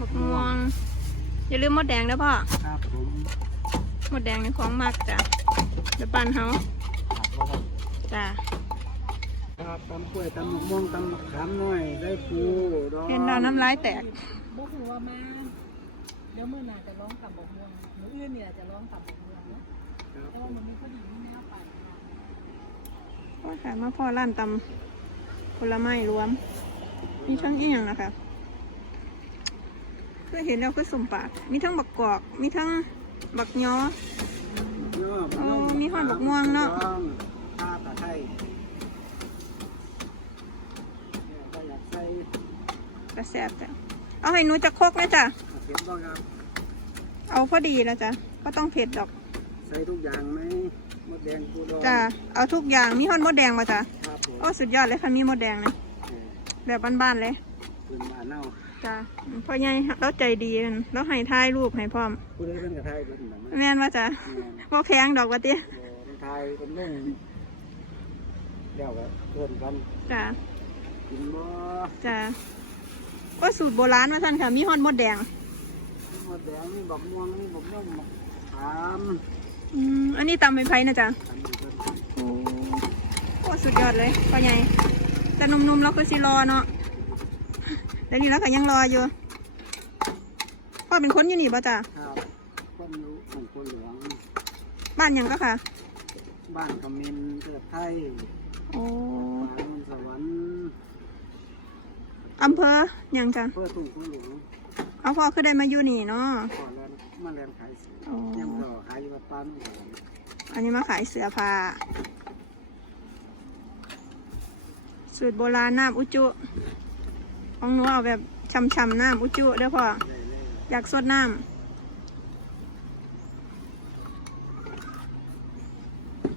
บักม่วง อย่าลืมมดแดงนะพ่อครับผมมดแดงในของมากจ้ะเดี๋ยวปันเฮาครับว่าจ้ะครับตำกล้วยตำมะม่วงตำมะขามหน่อย ได้ปูดองเห็นเราน้ำลายแตกบ่หัวามาเดี๋ยวมื่อหน่าจะร้องตับบกม่วงมื้ออื่นเนี่ยจะร้องตับบกม่วงนะแต่ว่ามันมีพอดีมีแนวปั่นค่ะพ่อค่ะมาพ่อร้านตำผลไม้รวม มีทั้งอีหยังนะคะ คือเห็นแล้วคือสมปาก มีทั้งบักกอก มีทั้งบักย้อย่ออ๋อมีหอดบักม่วงเนาะดองข้าตะไคร้เนี่ยก็อยากใส่กระแสบจ้ะ เอาให้หนูจะโคกนะจ้ะเผ็ดบ้างครับเอาพอดีแล้วจ้ะก็ต้องเผ็ดดอก ใส่ทุกอย่างไหมมดแดงปูดองจ้ะ เอาทุกอย่าง มีหอดมดแดงมาจ้ะครับผมโอ้สุดยอดเลยค่ะ มีมดแดงนะ เออแบบบ้านๆเลยปืนมาเน่า จ้ะพ่อใหญ่เราใจดีมันเราให้ทายรูปให้พร้อมผู้ใดเป็นกระไทยเป็นแบบนั้นแม่นว่าจ้ะแม่นบ่แพงดอกว่าติโอ้เป็นไทยเป็นนุ่งเดี๋ยวก็เพื่อนกันจ้ะกินบ่จ้ะก็สูตรโบราณว่าท่านค่ะ มีฮอนมดแดงมดแดงนี่บักม่วงนี่บักม่วงบักขามอืมอันนี้ตำเป็นไผนะจ๊ะอันนี้เป็นโอ้โอ้สุดยอดเลยพ่อใหญ่แต่หนุ่มๆเราก็สิรอเนาะ แล้วนี่เราก็ยังรออยู่พ่อเป็นคนอยู่นี่ป่ะจ้ะครับคนรู้ของคนเหลืองบ้านหยังก็ค่ะ บ้านกำมินเกือบไทยโอ้ปางสวรรค์อำเภอหยังจ้ะเพื่อตุ้งคนหลวงเอาพ่อคือได้มาอยู่นี่เนาะก่อนแล้วมาแลนขายเสืออ๋อยังรอขายอยู่วัดปานสวรรค์อันนี้มาขายเสื้อผ้าสูตรโบราณน้ำอุจุ ของหนูเอาแบบช่ำๆน้ำอุจุเด้อพ่อ อยากสดน้ำ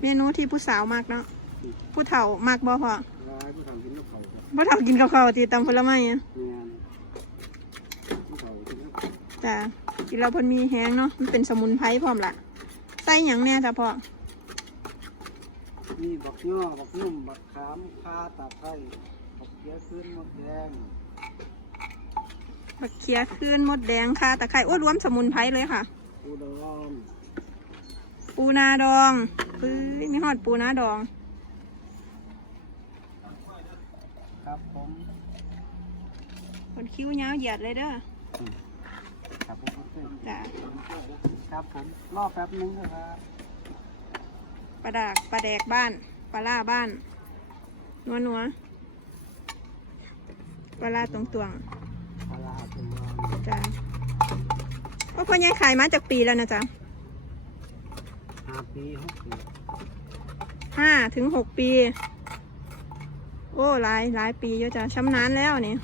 เมนูที่ผู้สาวมากเนาะ ผู้เฒ่ามากบ่พ่อผู้เฒ่ากินกับข้าวตีตำผลไม้อะงานผู้เฒ่ากินเขาจ้ะกินแล้วเพิ่นมีแห้งเนาะ มันเป็นสมุนไพรพร้อมละใส่หยังเนี่ยจ้ะพ่อมีบักย่อบักนุ่มบักขามคาตาไคร้บักเขียวขึ้นมดแดง บักเขียขึ้นมดแดงค่ะตะไคร้โอ้รวมสมุนไพรเลยค่ะ ปูดองปูนาดองปื้ยมีหอดปูนาดอง ครับผมคนคิ้วยาวเหยียดเลยเด้อครับผมจ้ะครับผมรอแป๊บนึงนะครับปลาดากปลาแดกบ้านปลาล่าบ้านนัวนัวปลาล่าตรงตวงปลาร้าตัวๆ จ้ะก็พ่อใหญ่ขายมาจากปีแล้วนะจ๊ะห้าปีหกปีห้าถึงหกปี โอ้หลายหลายปีเยอะจ้ะชำนาญแล้วนี่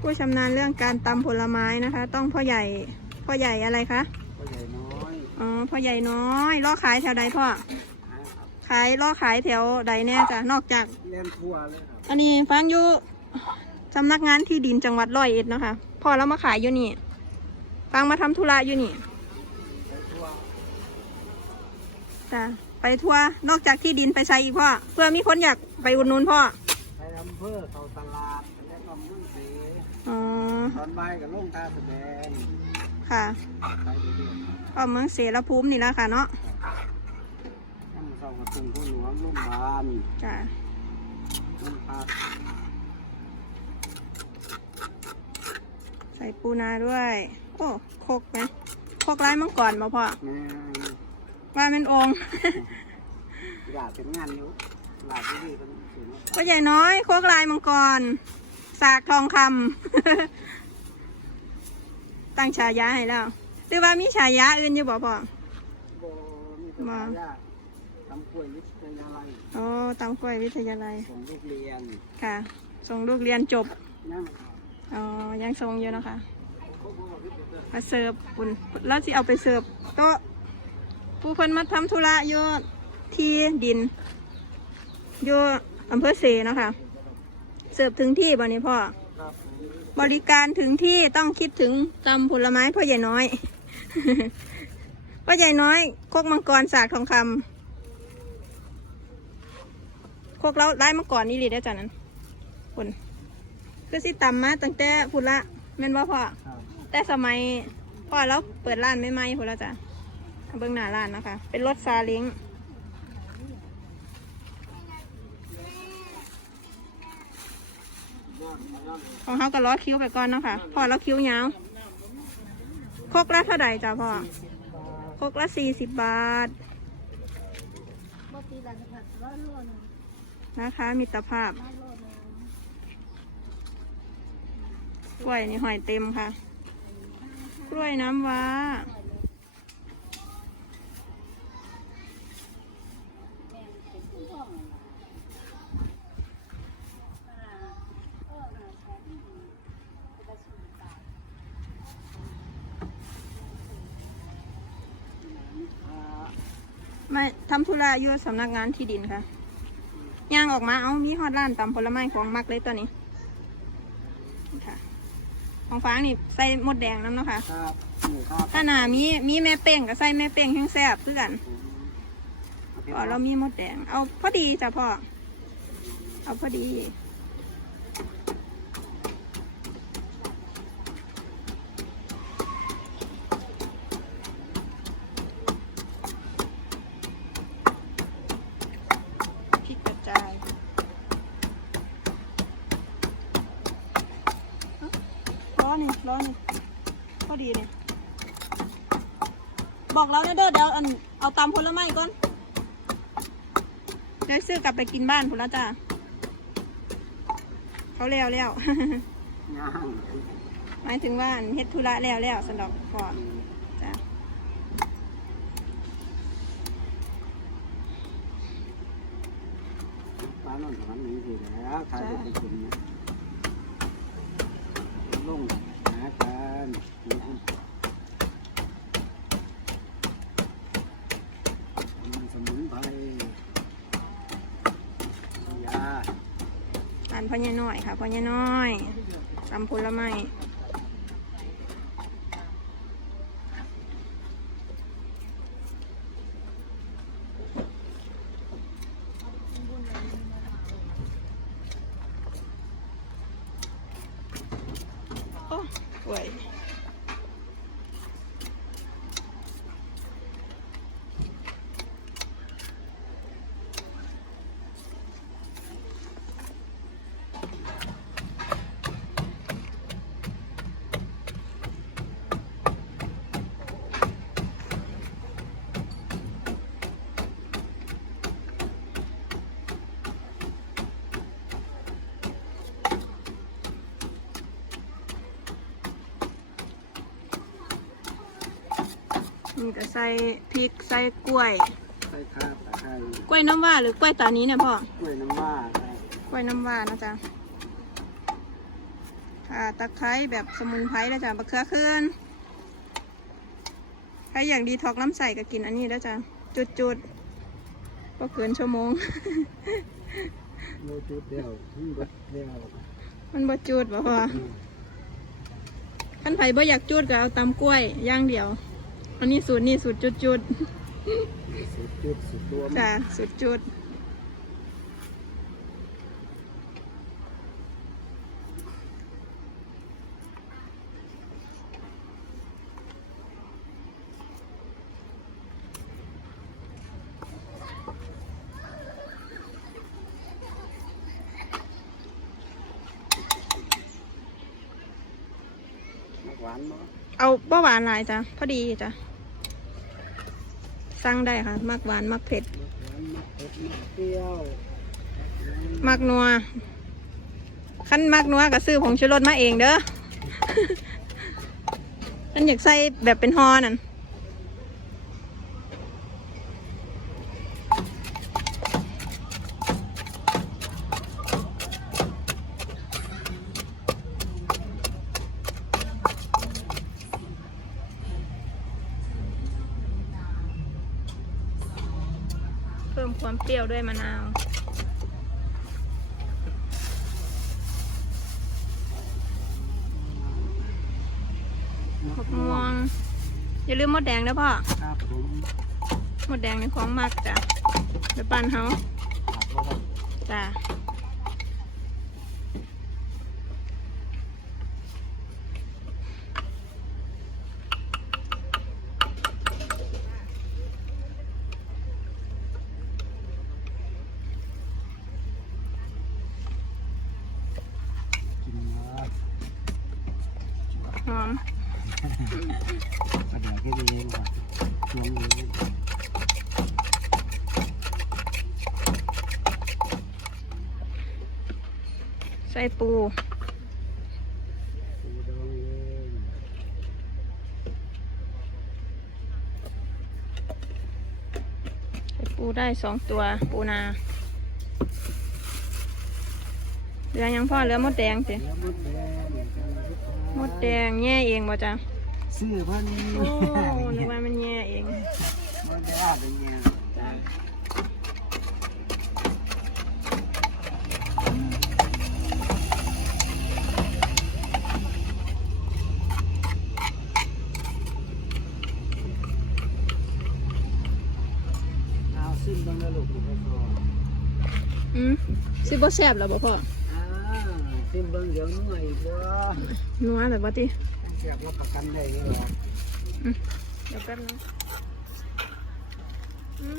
ผู้ชำนาญเรื่องการตำผลไม้นะคะ ต้องพ่อใหญ่พ่อใหญ่อะไรคะก็ใหญ่น้อยอ๋อพ่อใหญ่น้อยล่อขายแถวใดพ่อครับขายล่อขายแถวใดแน่จ้ะนอกจากเล่นทั่วเลยครับอันนี้ฟังอยู่ สำนักงานที่ดินจังหวัดร้อยเอ็ดนะคะพ่อเรามาขายอยู่นี่ฟังมาทำธุระอยู่นี่ไปทั่วจ้ะไปทัวร์นอกจากที่ดินไปใช้อีกพ่อ เพื่อมีคนอยากไปอุดหนุนพ่อไปอำเภอเข้าตลาดไปเล่นลำมุ่นเสอ๋อตอนบ่ายกับลงตาแสดงค่ะไปเรื่อยก็เมืองเสรภูมินี่แหละค่ะเนาะๆยังเข้ากับกรุงผู้หลวงลุ่มบานจ้ะลุ่มพัก ใส่ปูนาด้วย โอ้โคกไหมโคกไร้มังกรมาพ่อแม่ว่าเป็นองค์อยากเป็นงานอยู่หลายที่นี่เป็นสูงก็ใหญ่น้อยโคกลายมังกร สากทองคำตั้งฉายาให้แล้วหรือว่ามีฉายาอื่นอยู่บ่พ่อโบมีปัญหายากทำกล้วยวิทยาลัยโอ้ตามกล้วยวิทยาลัยส่งลูกเรียน ค่ะ ส่งลูกเรียนจบนั่ง อ๋อ ยังทรงอยู่นะคะมาเสิร์ฟปุ่นแล้วสิเอาไปเสิร์ฟโต๊ะผู้คนมาทำธุระอยู่ที่ดินอยู่อำเภอเสนาะค่ะ เสิร์ฟถึงที่บ่นี้พ่อ บริการถึงที่ต้องคิดถึงตำผลไม้พ่อใหญ่น้อย พ่อใหญ่น้อย โคกมังกรสากทองคำโคกแล้วไล่มังกรนี่เลยได้จ้ะนั้นคน คือสิตำมาตั้งแต่พุ่นละแม่นบ่พ่อ ครับแต่สมัยพ่อเราเปิดร้านไม่ไหมพุ่นละจ้ะเบื้องหน้าร้านนะคะ เป็นรถซาเล้งของเขาก็ล้อคิ้วไปก่อนเนาะคะพอแล้วคิ้วยาวโคกละเท่าไหร่จ้ะพ่อโคกละสี่สิบบาท บ่ตีหลังผัดร้อนร้อนนะคะมิตรภาพ ร้อนร้อน กล้วยนี่หอยเต็มค่ะ กล้วยน้ำว้า ไม่ทำธุระอยู่สำนักงานที่ดินค่ะ ย่างออกมา เอามีฮอดร้านตำผลไม้ของมักเลยตัวนี้ ของฟ้างนี่ใส่หมดแดงน้ำเนาะค่ะครับนี่ครับถ้าหนามีมีแม่เป้งก็ใส่แม่เป้งแห้งแซ่บเพื่อกันโอเคอ๋อเรามีหมดแดง เอาพอดีจ้ะพ่อ เอาพอดี พริกกระจายเอ้า ร้อนนี่ร้อนนี่พอดีนี่บอกเราเด้อเดี๋ยวอันเอาตำผลไม้ก่อนเดี๋ยวซื้อกลับไปกินบ้านพุ่นละจ้าเขาแล้วแล้วย่างหมายถึงว่าอันเฮ็ดธุระแล้วแล้วสำหรับก่อนจ้าปลาโน่นมันนี้สิแล้วทายไปกินนะลงหากันมัน สมุนไพรยาอันพ่อใหญ่น้อยค่ะพ่อใหญ่น้อยตำผลไม้โอ้สวย นี่ก็ใส่พริกใส่กล้วย ใส่ข้าวตะไคร้กล้วยน้ำว้าหรือกล้วยตานี้เนี่ยพ่อ กล้วยน้ำว้าใส่กล้วยน้ำว้านะจ๊ะค่ะตะไคร้แบบสมุนไพรนะจ๊ะมะเขือขึ้นใครอยากดีท็อกน้ำใสก็กินอันนี้นะจ๊ะจุดจุดๆก็เกินชั่วโมง โมจุดเดียวทิ้งเบดเดียวมันบ่จุดบ่พ่อขั้นไผ่บ่อยากจุดก็เอาตำกล้วยอย่างเดียว อันนี้สูตรนี่สูตรจุดจุดสุดจุดสุดรวมๆจ้ะสูตรจุด มักหวานเนาะเอาบ่หวานหลายจ้ะพอดีจ้ะ สั่งได้ค่ะ มักหวานมักเผ็ดมักหวานมักเผ็ดมักเปรี้ยวมักนัวขั้นมักนัวก็ซื้อผงชูรสมาเองเด้อ ฉันอยากใส่แบบเป็นฮอนั่น รี้ยวด้วยมะนาวมัผักกม่วง อย่าลืมมดแดงนะพ่อครับผมมดแดงในของมักจ้ะไปปั่นเฮาครับแล้วก็จ้ะ ห อมกระเดี๋ยวที่ดีเองครับน้องนี้ใส่ปูปูดองเองใส่ปูได้สองตัวปูนา เหลือยังพ่อเหลือมดแดงสิแล้วมดแดงเนี่ยจะมาที่ท้ายมดแดงแง่เองบ่จ้ะซื้อพันโอ้นึกว่ามันแง่เองมันได้อาบเป็นไงจ้ะเอาซิมบ้างนะลูกคุณพ่ออืมสิบ่แซ่บแล้วบ่พ่อ อ่าซิมเบิ้งเดี๋ยวหน่อยบ่นัวแต่บ่ติเสียบรับประกันได้เลยเหรอเดี๋ยวแป๊บนึงอืม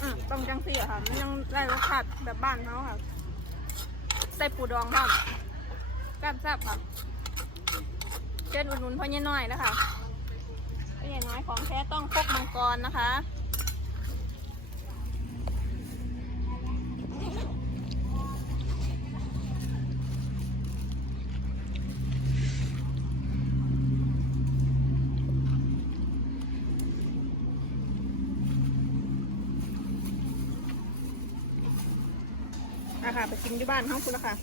อะต้องจังสี่อะค่ะ มันยังได้รสชาติแบบบ้านเขาค่ะ ใส่ปูดองค่ะก้านแซ่บค่ะเชิญอุดหนุนพ่อเย่น้อยนะคะพ่อเย่น้อยของแท้ต้องพกมังกรนะคะ อะค่ะ ไปกินที่บ้านเขาคุณละค่ะ